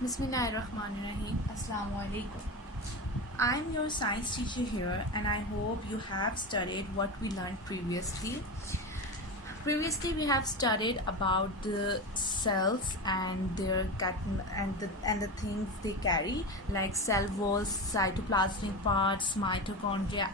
Bismillahirrahmanirrahim. Assalamu alaikum. I'm your science teacher here, and I hope you have studied what we learned previously. Previously, we have studied about the cells and their and the things they carry, like cell walls, cytoplasmic parts, mitochondria,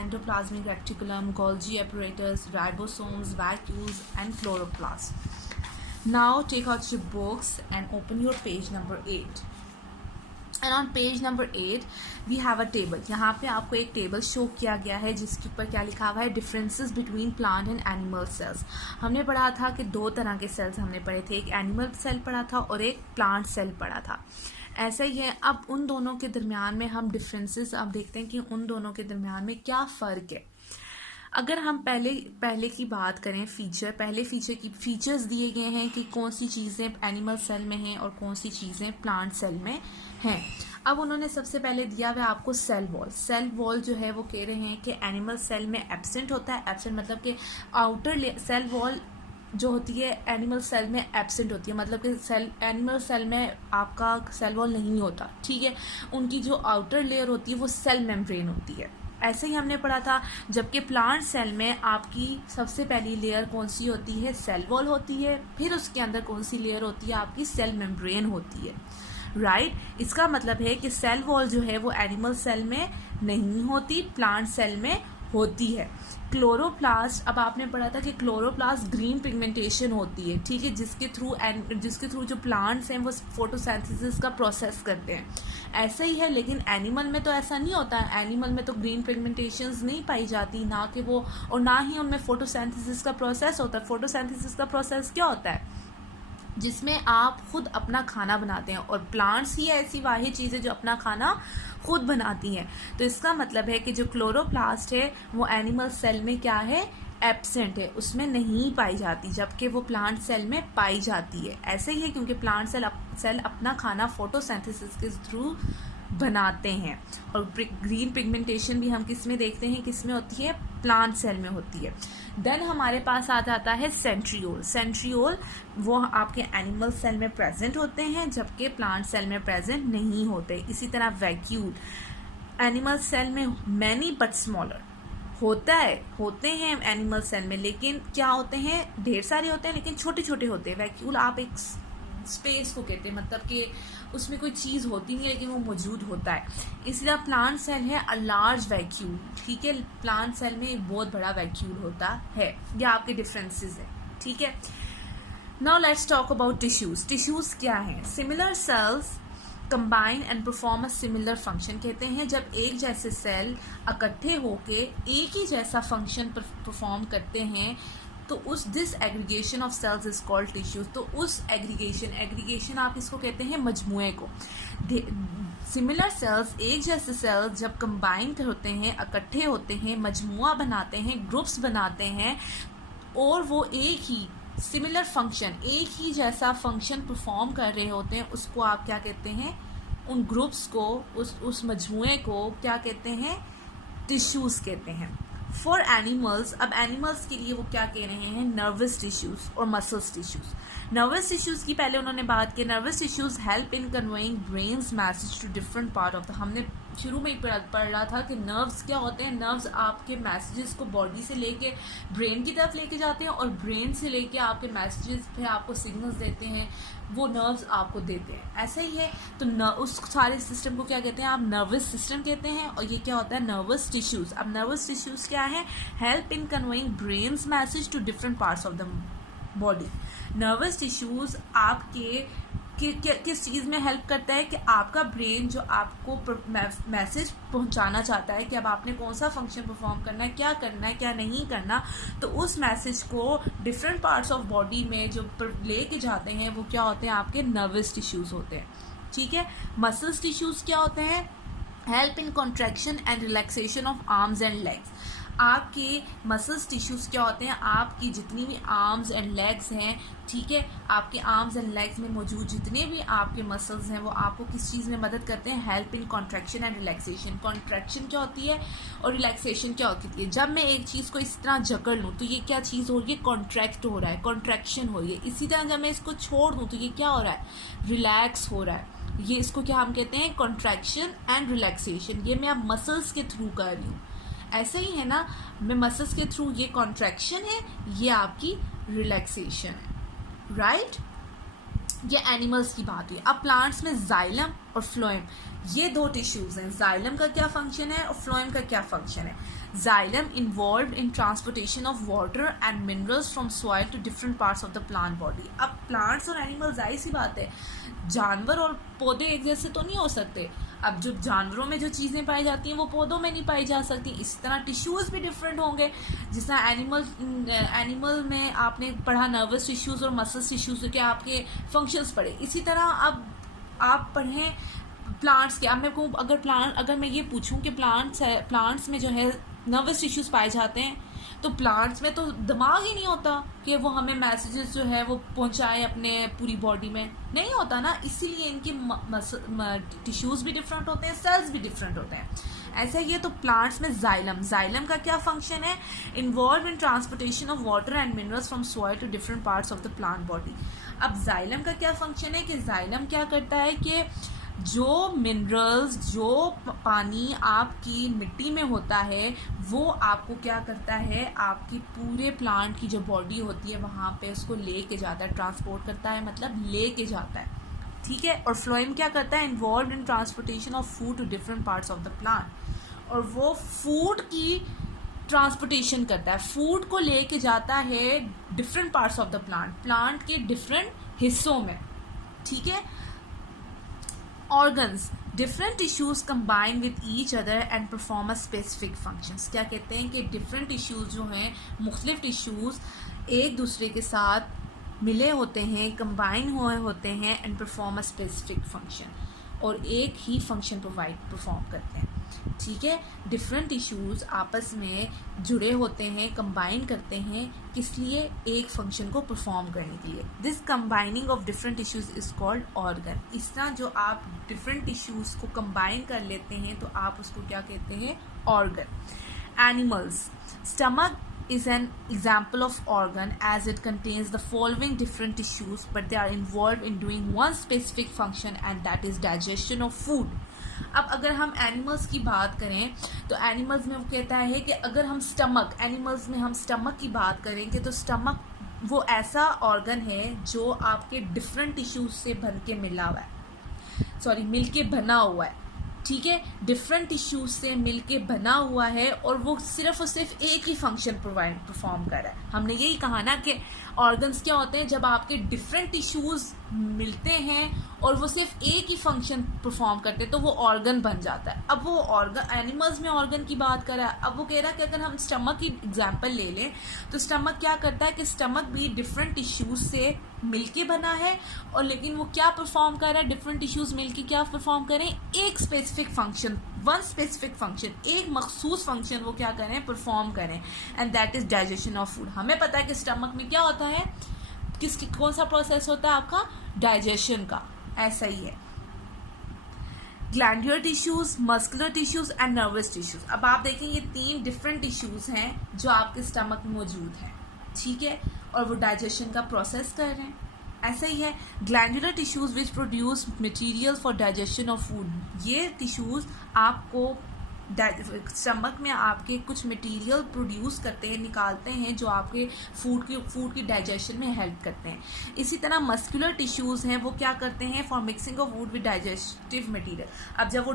endoplasmic reticulum, Golgi apparatus, ribosomes, vacuoles, and chloroplasts. Now take out your books and open your page number 8. And on page number 8 we have a table. यहाँ पे आपको एक table show किया गया है जिसके ऊपर क्या लिखा हुआ है, differences between plant and animal cells. हमने पढ़ा था कि दो तरह के सेल्स हमने पढ़े थे, एक एनिमल सेल पढ़ा था और एक प्लांट सेल पढ़ा था. ऐसा ही है, अब उन दोनों के दरमियान में हम डिफरेंसेस अब देखते हैं कि उन दोनों के दरमियान में क्या फ़र्क है. अगर हम पहले की बात करें, पहले फीचर की फीचर्स दिए गए हैं कि कौन सी चीज़ें एनिमल सेल में हैं और कौन सी चीज़ें प्लांट सेल में हैं. अब उन्होंने सबसे पहले दिया हुआ आपको सेल वॉल जो है वो कह रहे हैं कि एनिमल सेल में एब्सेंट होता है. एब्सेंट मतलब कि आउटर सेल वॉल जो होती है एनिमल सेल में एब्सेंट होती है, मतलब कि एनिमल सेल में आपका सेल वॉल नहीं होता. ठीक है, उनकी जो आउटर लेयर होती है वो सेल मेम्ब्रेन होती है. ऐसे ही हमने पढ़ा था, जबकि प्लांट सेल में आपकी सबसे पहली लेयर कौन सी होती है, सेल वॉल होती है. फिर उसके अंदर कौन सी लेयर होती है, आपकी सेल मेम्ब्रेन होती है. राइट, इसका मतलब है कि सेल वॉल जो है वो एनिमल सेल में नहीं होती, प्लांट सेल में होती है. क्लोरोप्लास्ट, अब आपने पढ़ा था कि क्लोरोप्लास्ट ग्रीन पिगमेंटेशन होती है. ठीक है, जिसके थ्रू जो प्लांट्स हैं वो फोटोसिंथेसिस का प्रोसेस करते हैं. ऐसा ही है, लेकिन एनिमल में तो ऐसा नहीं होता है. एनिमल में तो ग्रीन पिगमेंटेशंस नहीं पाई जाती, ना कि वो, और ना ही उनमें फोटोसिंथेसिस का प्रोसेस होता है. फोटोसिंथेसिस का प्रोसेस क्या होता है, जिसमें आप खुद अपना खाना बनाते हैं, और प्लांट्स ही ऐसी वाहिद चीज़ है जो अपना खाना खुद बनाती हैं. तो इसका मतलब है कि जो क्लोरोप्लास्ट है वो एनिमल सेल में क्या है, एब्सेंट है, उसमें नहीं पाई जाती, जबकि वो प्लांट सेल में पाई जाती है. ऐसे ही है क्योंकि प्लांट सेल अपना खाना फोटोसिंथेसिस के थ्रू बनाते हैं. और ग्रीन पिगमेंटेशन भी हम किस में देखते हैं, किस में होती है, प्लांट सेल में होती है. देन हमारे पास आ जाता है सेंट्रियोल वो आपके एनिमल सेल में प्रेजेंट होते हैं, जबकि प्लांट सेल में प्रेजेंट नहीं होते. इसी तरह वैक्यूल एनिमल सेल में मैनी बट स्मॉलर होते हैं एनिमल सेल में, लेकिन क्या होते हैं, ढेर सारे होते हैं लेकिन छोटे छोटे होते हैं. वैक्यूल आप एक स्पेस को कहते हैं, मतलब कि उसमें कोई चीज़ होती नहीं है लेकिन वो मौजूद होता है. इसलिए प्लांट सेल है अ लार्ज वैक्यूल. ठीक है, प्लांट सेल में एक बहुत बड़ा वैक्यूल होता है. ये आपके डिफरेंसेस है. ठीक है, now let's talk about tissues क्या है. Similar sales combine and perform a similar function. कहते हैं जब एक जैसे सेल इकट्ठे होके एक ही जैसा फंक्शन परफॉर्म करते हैं तो उस this aggregation of cells is called tissues. तो उस एग्रीगेशन आप इसको कहते हैं मजमुए को. सिमिलर सेल्स, एक जैसे सेल्स जब कंबाइन होते हैं, इकट्ठे होते हैं, मजमुआ बनाते हैं, ग्रुप्स बनाते हैं, और वो एक ही सिमिलर फंक्शन, एक ही जैसा फंक्शन परफॉर्म कर रहे होते हैं, उसको आप क्या कहते हैं, उन ग्रुप्स को, उस मजमुए को क्या कहते हैं, टिश्यूज कहते हैं. फॉर एनिमल्स, अब एनिमल्स के लिए वो क्या कह रहे हैं, नर्वस टिश्यूज और मसल्स टिश्यूज. नर्वस टिश्यूज की पहले उन्होंने बात की. Nervous tissues help in conveying brain's message to different part of the, हमने शुरू में ही पढ़ रहा था कि नर्व्स क्या होते हैं. नर्व्स आपके मैसेजेस को बॉडी से लेके ब्रेन की तरफ लेके जाते हैं, और ब्रेन से लेके आपके मैसेजेस पे आपको सिग्नल्स देते हैं, वो नर्व्स आपको देते हैं. ऐसा ही है, तो उस सारे सिस्टम को क्या कहते हैं, आप नर्वस सिस्टम कहते हैं. और ये क्या होता है, नर्वस टिश्यूज. अब नर्वस टिश्यूज क्या है, help in conveying brain's message to different parts of the body. Nervous tissues आपके किस चीज़ में हेल्प करता है, कि आपका ब्रेन जो आपको मैसेज पहुंचाना चाहता है कि अब आपने कौन सा फंक्शन परफॉर्म करना है, क्या नहीं करना, तो उस मैसेज को डिफरेंट पार्ट्स ऑफ बॉडी में जो लेके जाते हैं वो क्या होते हैं, आपके नर्वस टिश्यूज होते हैं. ठीक है, मसल्स टिश्यूज क्या होते हैं, help in contraction and relaxation of arms and legs. आपके मसल्स टिश्यूज क्या होते हैं, आपकी जितनी भी आर्म्स एंड लेग्स हैं, ठीक है, आपके आर्म्स एंड लेग्स में मौजूद जितने भी आपके मसल्स हैं वो आपको किस चीज़ में मदद करते हैं, help in contraction and relaxation. Contraction क्या होती है और रिलैक्सेशन क्या होती है, जब मैं एक चीज़ को इस तरह जकड़ लूँ तो ये क्या चीज़ हो रही है, कॉन्ट्रैक्ट हो रहा है, कॉन्ट्रैक्शन हो रही है. इसी तरह जब मैं इसको छोड़ दूँ तो ये क्या हो रहा है, रिलैक्स हो रहा है. ये इसको क्या हम कहते हैं, कॉन्ट्रैक्शन एंड रिलैक्सेशन। ये मैं अब मसल्स के थ्रू कर रही हूँ, ऐसे ही है ना, मैं मसल्स के थ्रू, ये कॉन्ट्रैक्शन है, ये आपकी रिलैक्सेशन है, राइट। ये एनिमल्स की बात हुई। अब प्लांट्स में जाइलम और फ्लोएम, ये दो टिश्यूज हैं। जाइलम का क्या फंक्शन है और फ्लोएम का क्या फंक्शन है। Xylem involve in transportation of water and minerals from soil to different parts of the plant body. अब प्लांट्स और एनिमल्स, जाहिर सी बात है, जानवर और पौधे एक जैसे तो नहीं हो सकते। अब जो जानवरों में जो चीज़ें पाई जाती हैं वो पौधों में नहीं पाई जा सकती, इसी तरह टिश्यूज़ भी डिफरेंट होंगे। जिस तरह एनिमल में आपने पढ़ा नर्वस टिश्यूज़ और मसल्स टिश्यूज़ के आपके फंक्शंस पढ़े, इसी तरह अब आप पढ़ें प्लांट्स के। अब मैं कहूँ, अगर मैं ये पूछूं कि प्लांट्स में जो है नर्वस टिश्यूज़ पाए जाते हैं, तो प्लांट्स में तो दिमाग ही नहीं होता कि वो हमें मैसेजेस जो है वो पहुंचाए अपने पूरी बॉडी में, नहीं होता ना। इसीलिए इनके टिश्यूज़ भी डिफरेंट होते हैं, सेल्स भी डिफरेंट होते हैं। ऐसा ही है तो प्लांट्स में जाइलम का क्या फंक्शन है, involve in transportation of water and minerals from soil to different parts of the plant body. अब जाइलम का क्या फंक्शन है कि जाइलम क्या करता है कि जो मिनरल्स, जो पानी आपकी मिट्टी में होता है, वो आपको क्या करता है, आपकी पूरे प्लांट की जो बॉडी होती है वहाँ पे उसको लेके जाता है, ट्रांसपोर्ट करता है, मतलब लेके जाता है, ठीक है। और फ्लोएम क्या करता है, involve in transportation of food to different parts of the plant, और वो फूड की ट्रांसपोर्टेशन करता है, फूड को लेके जाता है different parts of the plant के डिफरेंट हिस्सों में, ठीक है। Organs, different tissues combine with each other and perform a specific functions. क्या कहते हैं कि डिफरेंट टिश्यूज जो हैं, मुख्तलिफ टिश्यूज एक दूसरे के साथ मिले होते हैं, कंबाइन हुए होते हैं, and perform a specific function, और एक ही फंक्शन परफॉर्म करते हैं, ठीक है। डिफरेंट टिश्यूज आपस में जुड़े होते हैं, कंबाइन करते हैं, किस लिए, एक फंक्शन को परफॉर्म करने के लिए। This combining of different tissues is called organ. इस तरह जो आप डिफरेंट टिश्यूज को कंबाइन कर लेते हैं तो आप उसको क्या कहते हैं, organ. Animals, stomach is an example of organ as it contains the following different tissues, but they are involved in doing one specific function and that is digestion of food. अब अगर हम एनिमल्स की बात करें तो animals में वो कहता है कि अगर हम एनिमल्स में हम स्टमक की बात करेंगे तो स्टमक वो ऐसा ऑर्गन है जो आपके डिफरेंट टिश्यूज से मिल के बना हुआ है, ठीक है। डिफरेंट टिश्यूज से मिलके बना हुआ है और वो सिर्फ और सिर्फ एक ही फंक्शन परफॉर्म कर रहा है। हमने यही कहा ना कि ऑर्गन्स क्या होते हैं, जब आपके डिफरेंट टिश्यूज मिलते हैं और वो सिर्फ एक ही फंक्शन परफॉर्म करते हैं तो वो ऑर्गन बन जाता है। अब वो ऑर्गन, एनिमल्स में ऑर्गन की बात कर रहा है, अब वो कह रहा है कि अगर हम स्टमक की एग्जांपल ले लें तो स्टमक क्या करता है कि स्टमक भी डिफरेंट टिश्यूज से मिलके बना है, और लेकिन वो क्या परफॉर्म कर रहा है, डिफरेंट टिश्यूज मिलके क्या परफॉर्म करें, एक specific function, one specific function, एक मखसूस फंक्शन वो क्या करें, परफॉर्म करें, and that is digestion of food. हमें पता है कि स्टमक में क्या होता है, कौन सा प्रोसेस होता है आपका, डाइजेशन का, ऐसा ही है। Glandular tissues, muscular tissues and nervous tissues. अब आप देखें ये तीन डिफरेंट टिश्यूज हैं जो आपके स्टमक में मौजूद हैं, ठीक है, और वो डाइजेशन का प्रोसेस कर रहे हैं, ऐसा ही है। Glandular tissues which produce material for digestion of food, ये टिश्यूज आपको स्टमक में आपके कुछ मटेरियल प्रोड्यूस करते हैं, निकालते हैं, जो आपके फूड की डाइजेशन में हेल्प करते हैं। इसी तरह मस्कुलर टिश्यूज़ हैं, वो क्या करते हैं, for mixing of food with digestive material. अब जब वो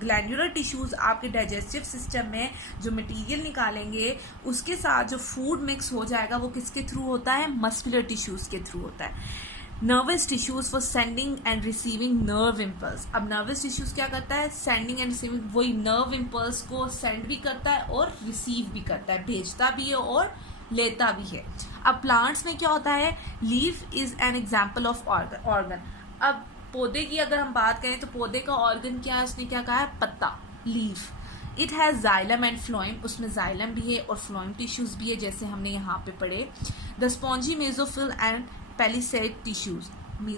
ग्लैंडुलर टिश्यूज़ आपके डाइजेस्टिव सिस्टम में जो मटेरियल निकालेंगे उसके साथ जो फूड मिक्स हो जाएगा वो किसके थ्रू होता है, मस्कुलर टिश्यूज़ के थ्रू होता है। Nervous tissues for sending end receiving nerve impulse. अब नर्वस टिश्यूज क्या करता है, सेंडिंग एंड रिसीविंग, वही नर्व इम्पल्स को सेंड भी करता है और रिसीव भी करता है, भेजता भी है और लेता भी है। अब प्लांट्स में क्या होता है, leaf is an example of organ. अब पौधे की अगर हम बात करें तो पौधे का ऑर्गन क्या है, उसने क्या कहा है, पत्ता, leaf. It has xylem and phloem, उसमें जाइलम भी है और फ्लोएम टिश्यूज भी है, जैसे हमने यहाँ पे पढ़े। The spongy mesophyll and palisade tissues,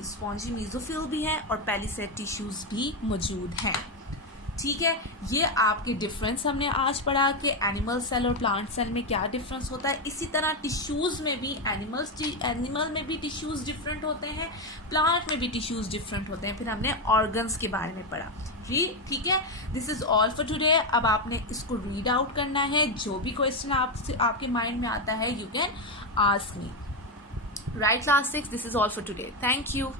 spongy mesophyll भी हैं और पैलिसेड टिश्यूज भी मौजूद हैं। ठीक है, ये आपके डिफरेंस हमने आज पढ़ा कि एनिमल सेल और प्लांट सेल में क्या डिफरेंस होता है। इसी तरह टिश्यूज़ में भी एनिमल में भी टिश्यूज़ डिफरेंट होते हैं, प्लांट में भी टिश्यूज़ डिफरेंट होते हैं। फिर हमने ऑर्गन्स के बारे में पढ़ा। ठीक है, this is all for today. अब आपने इसको रीड आउट करना है। जो भी क्वेश्चन आपके माइंड में आता है, you can ask me. Right class 6, this is all for today. Thank you.